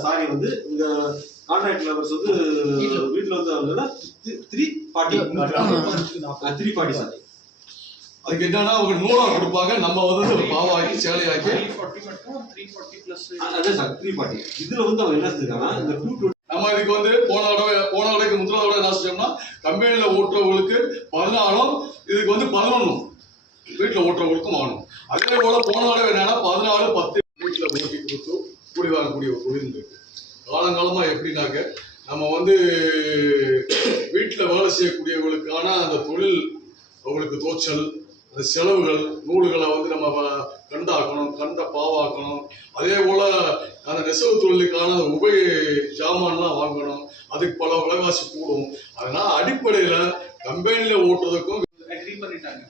Sorry வந்து இந்த contract levels வந்து வீட்டில் வந்து three party three party sorry அதுக்கு என்னன்னா அவங்க நூலா கொடுப்பாங்க. நம்ம வந்து ஒரு பாவாக்கி சேலையாக்கி. அதே சார் த்ரீ ஃபார்ட்டி இதுல வந்து அவங்க என்ன செஞ்சிருக்காங்கன்னா இந்த டூ டுவெண்ட்டி நம்ம இதுக்கு வந்து போன தடவை போன தடவைக்கு முந்தின தடவை என்ன செஞ்சோம்னா கம்பெனியில் ஓட்டுறவங்களுக்கு பதினாலும் இதுக்கு வந்து பதினொன்றும் வீட்டில் ஓட்டுறவங்களுக்கும் ஆகணும் அதே போல போன தடவை என்னன்னா பதினாலு பத்து வீட்டில் ஓட்டி கொடுத்து கூடி வாங்கக்கூடிய ஒரு தொழில் இருக்கு. காலங்காலமா எப்படின்னாக்க நம்ம வந்து வீட்டில் வேலை செய்யக்கூடியவங்களுக்கான அந்த தொழில் அவங்களுக்கு தோச்சல் செலவுகள் நூல்களை வந்து நம்ம கண்டாக்கணும் கண்ட பாவாக்கணும். அதே போல அந்த நெசவு தொழிலுக்கான அந்த உபய ஜாமான்லாம் வாங்கணும். அதுக்கு பல விலைவாசி கூடும். அதனால அடிப்படையில கம்பெனில ஓட்டுறதுக்கும் அக்ரி பண்ணிட்டாங்க.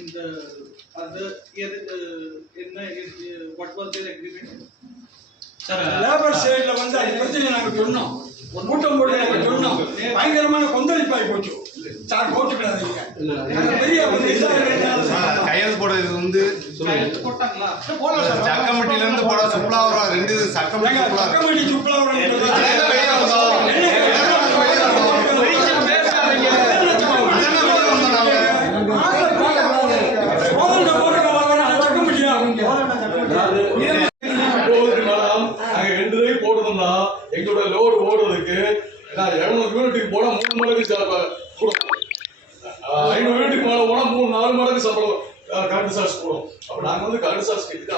இந்த அது எது என்ன what was there agreement labour சைடுல வந்து அது பிரச்சனை நாங்க சொன்னோம். கூட்டம் போட்டு நாங்க சொன்னோம். பயங்கரமான கொந்தளிப்பாய் போச்சு. சார் போட்டுக்கிடாதீங்க அந்த பெரிய கையெழுத்து போடுறது வந்து. சக்கமட்டில இருந்து போட சுப்ளாவரம் ரெண்டு இது சக்கமட்டி சுப்ளாவரம் போட்டு போடுறோம்னா எங்களோட லோடு ஓடுறதுக்கு நான் இருநூறு யூனிட்டுக்கு போனா மூணு மடங்கு செலவு ஐநூறு யூனிட்டுக்கு மேல போனா மூணு நாலு மடங்கு சம்பளம். கரண்ட் சார்ஜ் கூடும் அப்ப நாங்க வந்து கரண்ட் சார்ஜ் கிட்ட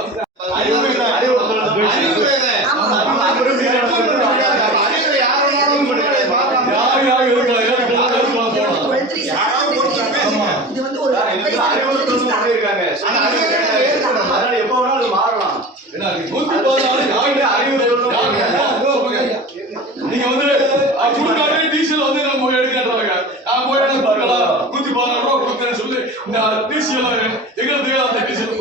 அறிவுரை தான். அறிவுரை தான். அறிவுரை யாரும் இந்த டீசல் எங்களுக்கு அந்த டீசல்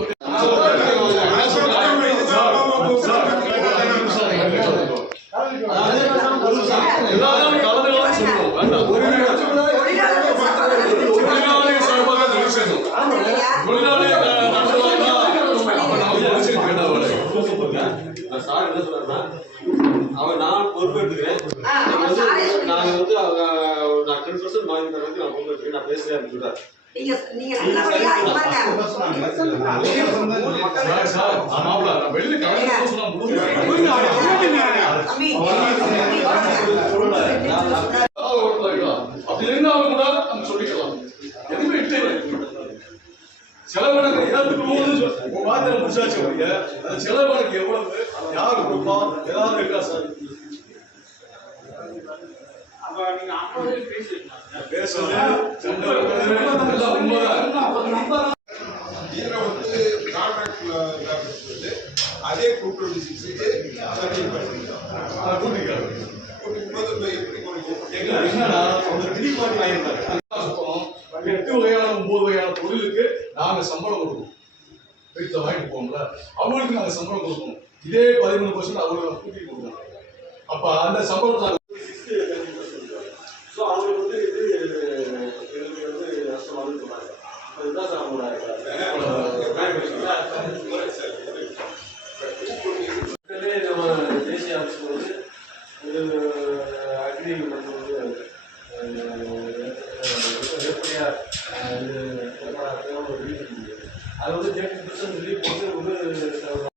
எல்லாரும் கலந்துலாம் சொல்லுவோம் வேண்டாம் வேண்டாம் சார் என்ன சொல்றாருன்னா அவர் நான் பொறுப்பெடுத்துக்கிறேன். நாங்க வந்து அவங்க நான் டென் பர்சன்ட் தரதுக்கு நான் பொறுப்பெடுத்துக்கிறேன் நான் பேசுறேன் சொல்றாரு நீங்க நல்லபடியா. அப்படி இருந்தாலும் கூட நம்ம சொல்லிக்கலாம். எதுவுமே இல்லை. செலவணக்கு போகுதுன்னு சொல்லி உங்க வார்த்தையில முடிச்சாச்சு அந்த செலவணக்கு எவ்வளவு? யார் கொடுப்பா? ஏதாவது இருக்கா சார் அப்ப நீங்க அப்பவே பேசிருந்தாங்க பேசுறது சண்டை போடுறது, எல்லாம் உண்மைதான் இதுல வந்து கான்ட்ராக்ட் வந்து அதே கூட்டுறவு சிக்ஸுக்கு சர்டிஃபை பண்ணிருக்கோம் அதை கூட்டிக்கிறாங்க. கூட்டும்போது இப்போ எப்படி கொடுக்கும் எங்க என்னன்னா அவங்க திடீர்னு வாங்கியிருந்தாங்க சுத்தம் எட்டு வகையான ஒன்பது வகையான தொழிலுக்கு நாங்க சம்பளம் கொடுக்கணும் வீட்டில் வாங்கிட்டு போகணும்ல அவங்களுக்கு நாங்க சம்பளம் கொடுக்கணும் இதே பதிமூணு பர்சன்ட் அவங்களுக்கு கூட்டிட்டு கொடுக்கணும் அப்ப அந்த சம்பளத்தை எப்படியா இது அது வந்து தேர்ட்டி பர்சன்ட் ரிலீஃப் வந்து ஒரு